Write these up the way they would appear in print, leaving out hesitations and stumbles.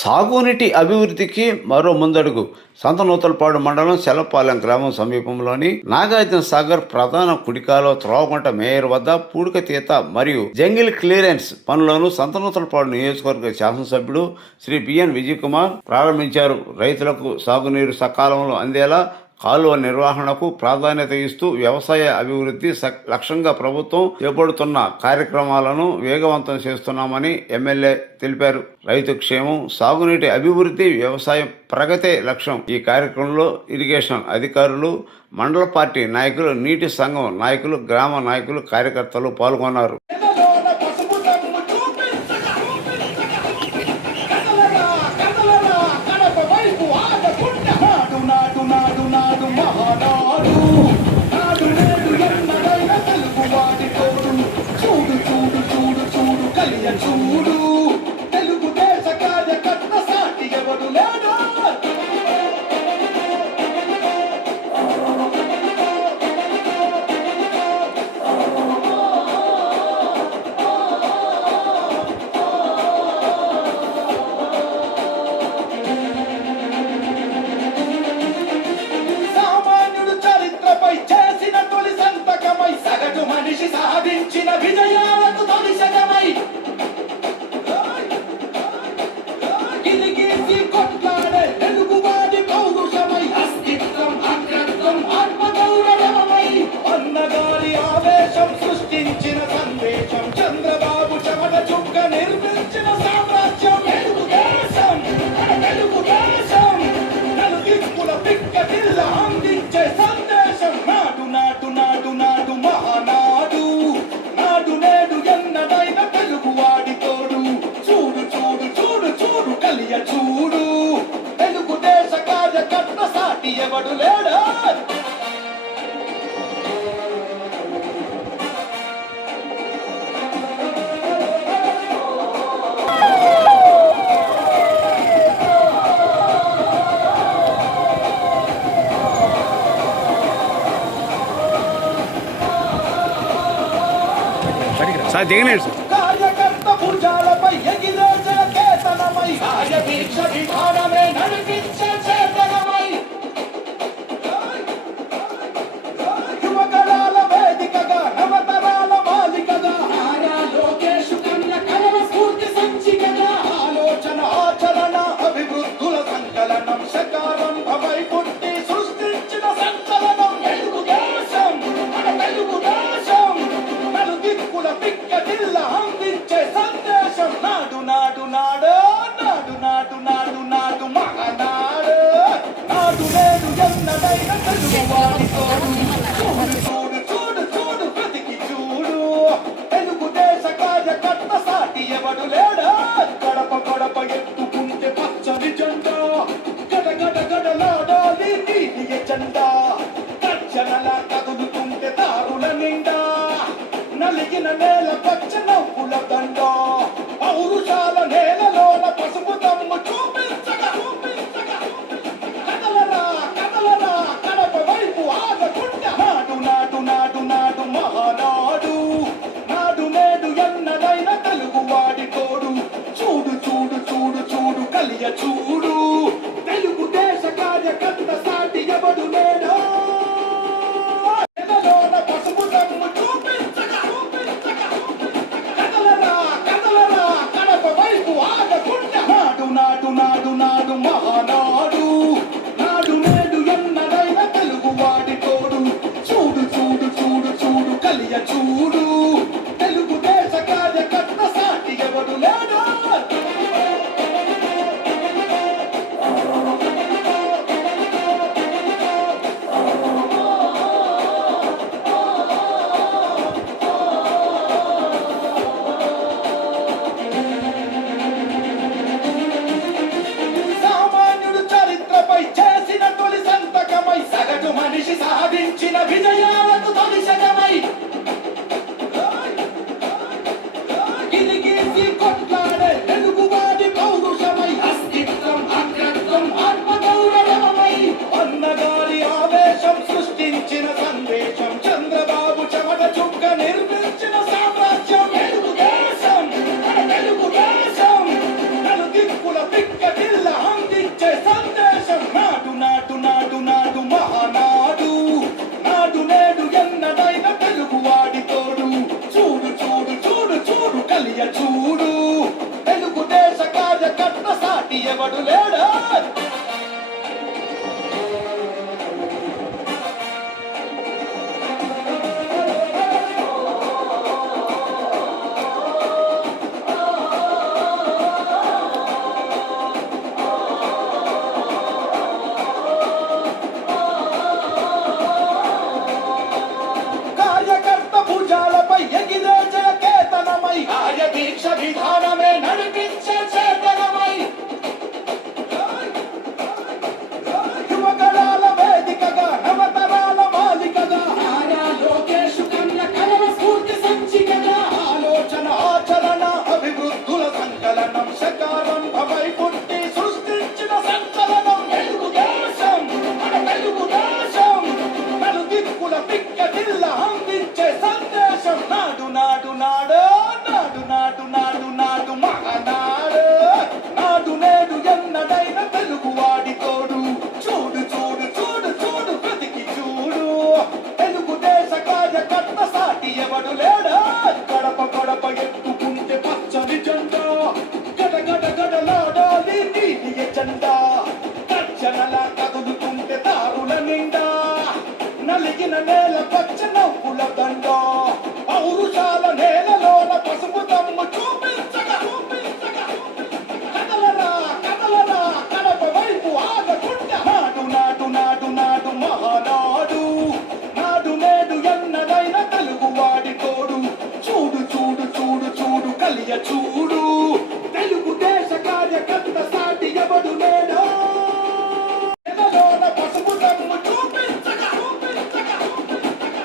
సాగునీటి అభివృద్ధికి మరో ముందడుగు. సంతనూతలపాడు మండలం సెలపాలెం గ్రామం సమీపంలోని నాగార్జున సాగర్ ప్రధాన కుడికాలో త్రోవగుంట మేయర్ వద్ద పూడికతీత మరియు జంగిల్ క్లియరెన్స్ పనులను సంతనూతలపాడు నియోజకవర్గ శాసనసభ్యుడు శ్రీ బిఎన్ విజయ్ కుమార్ ప్రారంభించారు. రైతులకు సాగునీరు సకాలంలో అందేలా కాలువ నిర్వహణకు ప్రాధాన్యత ఇస్తూ వ్యవసాయ అభివృద్ధి లక్ష్యంగా ప్రభుత్వం చేపడుతున్న కార్యక్రమాలను వేగవంతం చేస్తున్నామని ఎమ్మెల్యే తెలిపారు. రైతు క్షేమం, సాగునీటి అభివృద్ధి, వ్యవసాయం ప్రగతే లక్ష్యం. ఈ కార్యక్రమంలో ఇరిగేషన్ అధికారులు, మండల పార్టీ నాయకులు, నీటి సంఘం నాయకులు, గ్రామ నాయకులు, కార్యకర్తలు పాల్గొన్నారు. సాధించిన విజయాలకు తొలిశకమై గిలిగీసి కొట్లాడే తెలుగువాడి పౌరుషమై అస్తిత్వం, అగ్రత్వం, ఆత్మగౌరవమై అన్నగారి ఆవేశం సృష్టించిన సందేశం, చంద్రబాబు చెమట చుక్క నిర్మించిన సామ్రాజ్యం. తెలుగుదేశం, తెలుగుదేశం, నలుదిక్కుల పిక్కటిల్ల అందించే సందేశం. నాటు నాటు నాటు నాటు మహానాడు, నాడు నేడు ఎన్నడైన తెలుగువాడి తోడు. చూడు చూడు చూడు చూడు కలియ చూడు, తెలుగుదేశ కార్యకర్త సాటి ఎవడు లేడా. సార్ దిగనేడు సార్. కార్యకర్త భుజాలపై ఎగిరే జయకేతనమై, కార్యదీక్ష విధానమే నడిపించే చేతనమై, యువగళాల వేదికగా, నవతరాల మాలికగా, నారా లోకేష్ కన్న కలల స్ఫూర్తి సంచికగా, ఆలోచన ఆచరణ అభివృద్ధుల సంకలనం, శకారంభమై పుట్టి సృష్టించిన సంచలనం. తెలుగుదేశం, మన తెలుగుదేశం, నలుదిక్కుల పిక్కటిల్ల అందించే సందేశం. నాడు నాడు నాడు నాడు నాడు నాడు నాడు మహానాడు, నాడు నేడు ఎన్నడైన తెలుగువాడి తోడు. చూడు చూడు చూడు చూడు బ్రతికి చూడు, తెలుగుదేశ కార్యకర్త సాటి ఎవడు లేడా. గడప గడప ఎత్తుకుంటే పచ్చని జెండా, గడ గడ గడలాడాలి నీటి ఎజెండా. గర్జనల కదులుతుంటే దారుల నిండా, నలిగిన నేల పచ్చ నవ్వుల దండ. పౌరుషాల నేలలోన పసుపు దమ్ము చూపించగా చూపించగా, కదలరా కదలరా కడప వైపు ఆగకుండా. నాడు నాడు నాడు నాడు మహానాడు, నాడు నేడు ఎన్నడైన తెలుగువాడి తోడు. చూడు చూడు చూడు చూడు కలియ చూడు, తెలుగుదేశ కార్యకర్త సాటి ఎవడు లేడా. ఎదలోన పసుపు దమ్ము చూపించగా చూపించగా, కదలరా కదలరా కడప వైపు ఆగకుండా. నాడు నాడు నాడు నాడు మహానాడు, నాడు నేడు ఎన్నడైన తెలుగువాడి తోడు. చూడు చూడు చూడు చూడు కలియ చూడు, తెలుగుదేశ కార్యకర్త సాటి ఎవడు లేడా. సామాన్యుడు చరిత్రపై చేసిన తొలి సంతకమై, సగటు మనిషి సాధించిన విజయాలకు తొలిశకమై గిలిగీసి కొట్లాడే పిక్కటిల్ల అందించే సందేశం నాడు నాడు నాడు నాడు మహానాడు నాడు నేడు ఎన్నడైన తెలుగువాడి తోడు చూడు చూడు చూడు చూడు కలియ చూడు తెలుగు దేశ కార్యకర్త సాటి ఎవడు లేడా కార్యకర్త భుజాలపై ఎగిరే జయకేతనమై కార్య దీక్ష విధానమే నడిపించే చేతనమై యువగళాల వేదికగా నవతరాల మాలికగా నారా లోకేష్ కన్న కలల స్ఫూర్తి సంచికగా ఆలోచన ఆచరణ అభివృద్ధుల సంకలనం శకారంభమై పుట్టి సృష్టించిన సంచలనం తెలుగుదేశం మన తెలుగుదేశం నలుదిక్కుల పిక్కటిల్ల అందించే సందేశం నాడు నాడు నాడు నాడు నాడు నాడు నాడు మహానాడు నాడు నేడు ఎన్నడైన తెలుగువాడి తోడు చూడు చూడు చూడు చూడు బ్రతికి చూడు తెలుగుదేశ కార్యకర్త సాటి ఎవడు లేడా గడప గడప ఎత్తుకుంటే పచ్చని జెండా గడ గడ గడలాడాలి నీలి ఎజెండా గర్జనలా కదులుతుంటే దారుల నిండా నలిగిన నేల పచ్చ నవ్వుల దండ పౌరుషాల నేలలోన పసుపు తమ్ము చూపించగా చూపించగా కదలరా కదలరా కడప వైపు ఆగకుండా నాడు నాడు నాడు నాడు మహానాడు నాడు నేడు ఎన్నడైన తెలుగువాడి తోడు చూడు చూడు చూడు చూడు కలియ చూడు తెలుగు దేశ కార్యకర్త సాటి ఎవడు లేడా ఎదలోన పసుపు తమ్ము చూపించగా చూపించగా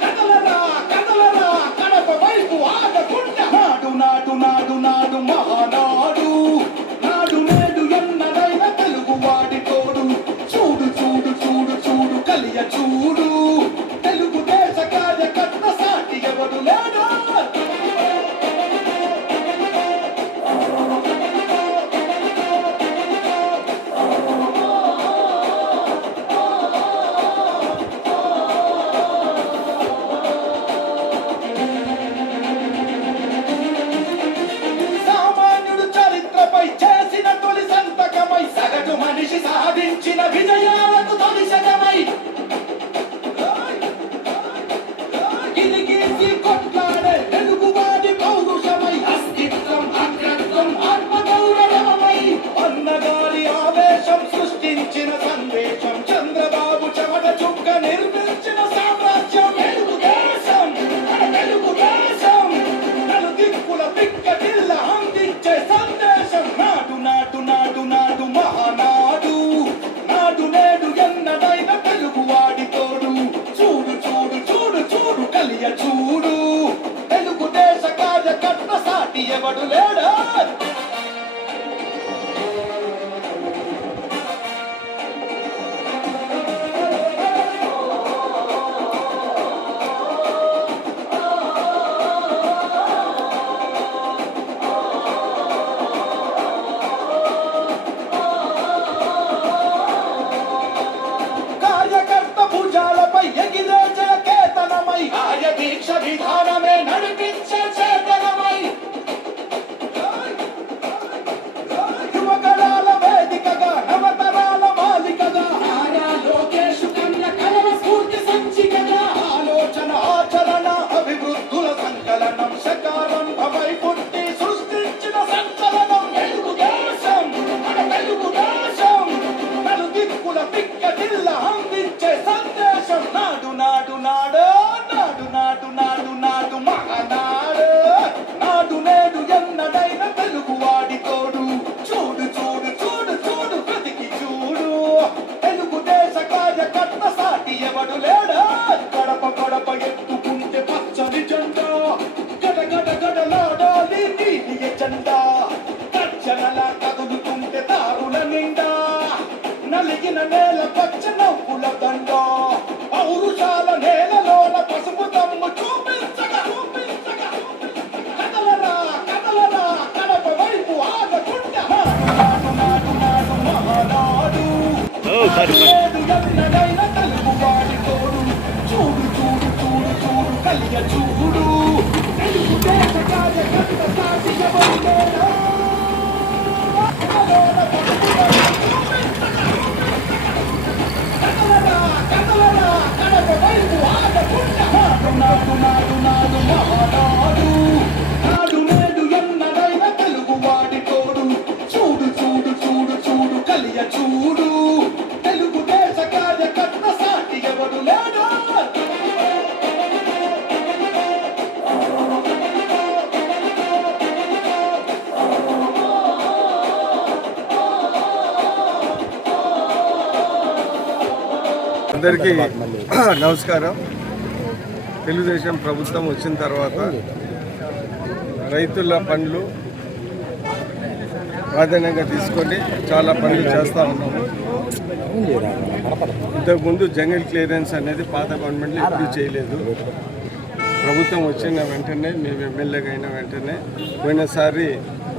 కదలరా కదలరా కడప వైపు ఆగకుండా నాడు నాడు నాడు నాడు మహానాడు నాడు నేడు ఎన్నడైన తెలుగువాడి తోడు చూడు చూడు చూడు చూడు కలియ చూడు తెలుగు దేశ కార్యకర్త సాటి ఎవడు లేడా సామాన్యుడు చరిత్రపై చేసిన తొలి సంతకమై సగటు మనిషి సాధించిన విజయాలకు తొలి శకమై గిరిగీసి కొట్లాడే తెలుగువాడి పౌరుషమై అస్తిత్వం అగ్రత్వం ఆత్మగౌరవమై అన్నగారి ఆవేశం సృష్టించిన సందేశం చంద్రబాబు చెమట చుక్క నిర్మించిన సామ్రాజ్యం తెలుగుదేశం మన తెలుగుదేశం నలుదిక్కుల పిక్కటిల్ల అందించే సందేశం నాడు నాడు నాడు నాడు మహానాడు నాడు నేడు ఎన్నడైన తెలుగువాడి తోడు చూడు చూడు చూడు చూడు కలియ చూడు తెలుగుదేశ కార్యకర్త సాటి ఎవడు లేడా కార్యకర్త భుజాలపై ఎగిరే జయకేతనమై కార్య దీక్ష విధానమే నడిపించే చేతనమై యువగళాల వేదికగా నవతరాల మాలికగా నారా లోకేష్ కన్న కలల స్ఫూర్తి సంచికగా ఆలోచన ఆచరణ అభివృద్ధుల సంకలనం శకారంభమై పుట్టి సృష్టించిన సంచలనం తెలుగుదేశం మన తెలుగుదేశం నలుదిక్కుల పిక్కటిల్ల అందించే సందేశం నాడు నాడు నాడు నాడు నాడు నాడు నాడు మహానాడు నాడు నేడు ఎన్నడైన తెలుగువాడి తోడు చూడు చూడు చూడు చూడు బ్రతికి చూడు తెలుగుదేశ కార్యకర్త సాటి ఎవడు లేడా గడప గడప ఎత్తుకుంటే పచ్చని జెండా గడ గడ గడలాడాలి నీలి ఎజెండా గర్జనలా కదులుతుంటే దారుల నిండా నలిగిన నేల పచ్చ నవ్వుల దండ పౌరుషాల నేలలోన పసుపు తమ్ము చూపించగా చూపించగా కదలరా కదలరా కడప వైపు ఆగకుండా నాడు నాడు నాడు కారు నేడు ఎన్నడైన తెలుగువాడి తోడు చూడు చూడు చూడు చూడు కలియ చూడు తెలుగు దేశ కార్యకర్త సాటి ఎవరు లేరా కదలరా కడప వైపు ఆడకుండా నాడు నాడు నాడు మహానాడు నాడు నేడు ఎన్నడైన తెలుగువాడి తోడు చూడు చూడు చూడు చూడు కలియ చూడు తెలుగు దేశ కార్యకర్త సాటి ఎవరు లేడు అందరికీ నమస్కారం. తెలుగుదేశం ప్రభుత్వం వచ్చిన తర్వాత రైతుల పనులు ప్రాధాన్యంగా తీసుకొని చాలా పనులు చేస్తూ ఉన్నాము. ఇంతకుముందు జంగిల్ క్లియరెన్స్ అనేది పాత గవర్నమెంట్లో ఎప్పుడూ చేయలేదు. ప్రభుత్వం వచ్చిన వెంటనే మేము ఎమ్మెల్యేగా అయిన వెంటనే పోయినసారి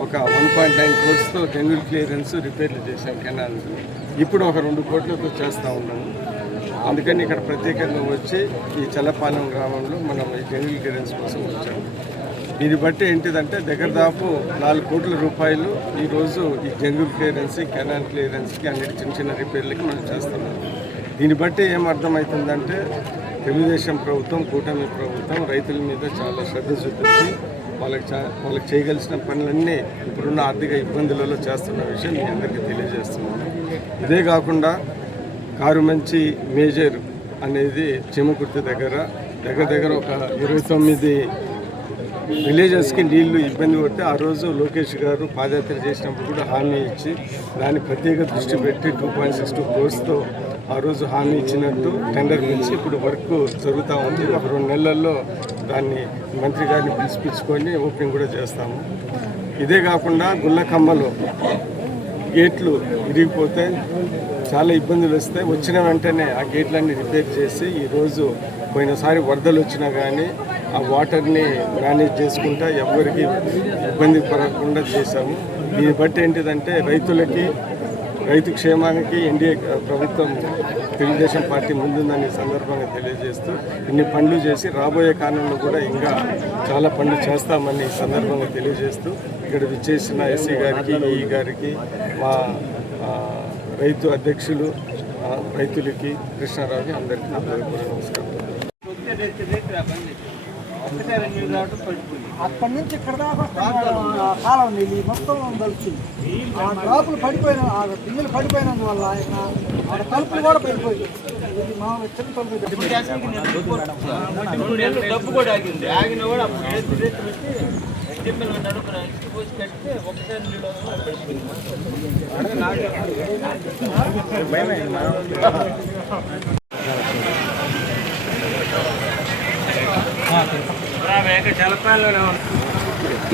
ఒక 1.9 crores జంగిల్ క్లియరెన్స్ రిపేర్లు చేశాం కెనాల్స్. ఇప్పుడు ఒక 2 కోట్లతో చేస్తూ ఉన్నాము. అందుకని ఇక్కడ ప్రత్యేకంగా వచ్చి ఈ చల్లపాలెం గ్రామంలో మనం ఈ జంగిల్ క్లియరెన్స్ కోసం వచ్చాము. దీన్ని బట్టి ఏంటిదంటే దగ్గర దాపు 4 కోట్ల రూపాయలు ఈరోజు ఈ జంగిల్ క్లియరెన్స్, కెనాల్ క్లియరెన్స్కి అన్నిటి చిన్న చిన్న రిపేర్లకి మనం చేస్తున్నాం. దీన్ని బట్టి ఏం అర్థమవుతుందంటే తెలుగుదేశం ప్రభుత్వం, కూటమి ప్రభుత్వం రైతుల మీద చాలా శ్రద్ధ చూపించి వాళ్ళకి చేయగలిసిన పనులన్నీ ఇప్పుడున్న ఆర్థిక ఇబ్బందులలో చేస్తున్న విషయం మీ అందరికీ తెలియజేస్తున్నాను. ఇదే కాకుండా కారుమంచి మేజర్ అనేది చెమకుర్తి దగ్గర ఒక 29 విలేజెస్కి నీళ్లు ఇబ్బంది పడితే ఆ రోజు లోకేష్ గారు పాదయాత్ర చేసినప్పుడు కూడా హామీ ఇచ్చి దాన్ని ప్రత్యేక దృష్టి పెట్టి 2.62 crores ఆ రోజు హామీ ఇచ్చినట్టు టెండర్ పిలిచి ఇప్పుడు వర్క్ జరుగుతూ ఉంది. ఒక 2 నెలల్లో దాన్ని మంత్రి గారిని పిలిపించుకొని ఓపెనింగ్ కూడా చేస్తాము. ఇదే కాకుండా గుళ్ళకమ్మలో గేట్లు విరిగిపోతే చాలా ఇబ్బందులు వస్తాయి. వచ్చిన వెంటనే ఆ గేట్లన్నీ రిపేర్ చేసి ఈరోజు పోయినసారి వరదలు వచ్చినా కానీ ఆ వాటర్ని మేనేజ్ చేసుకుంటా ఎవరికి ఇబ్బంది పడకుండా చేశాము. దీన్ని బట్టి ఏంటిదంటే రైతు క్షేమానికి ఎన్డీఏ ప్రభుత్వం, తెలుగుదేశం పార్టీ ముందుందని సందర్భంగా తెలియజేస్తూ ఇన్ని పనులు చేసి రాబోయే కాలంలో కూడా ఇంకా చాలా పనులు చేస్తామని ఈ సందర్భంగా తెలియజేస్తూ ఇక్కడ విచ్చేసిన ఎస్సీ గారికి, ఈఈ గారికి, మా రైతు అధ్యక్షులు రైతులకి, కృష్ణారావుకి అందరికీ నా నమస్కారం. అక్కడి నుంచి ఇక్కడ దాకా కాలం నీళ్ళు మొత్తం కలుస్తుంది. ఆ డ్రాపులు పడిపోయిన, ఆ బిల్లులు పడిపోయినందువల్ల ఆయన తలుపులు కూడా పడిపోయింది. మా చిన్న తలుపు డబ్బు కూడా ఆగింది. ఆగిన కూడా అప్పుడు కట్టితే ఒకసారి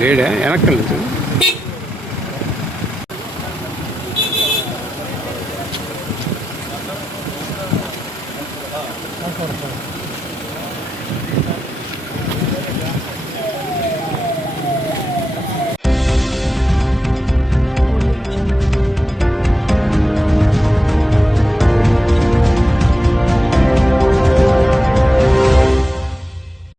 లేడా వెనక్కలేదు.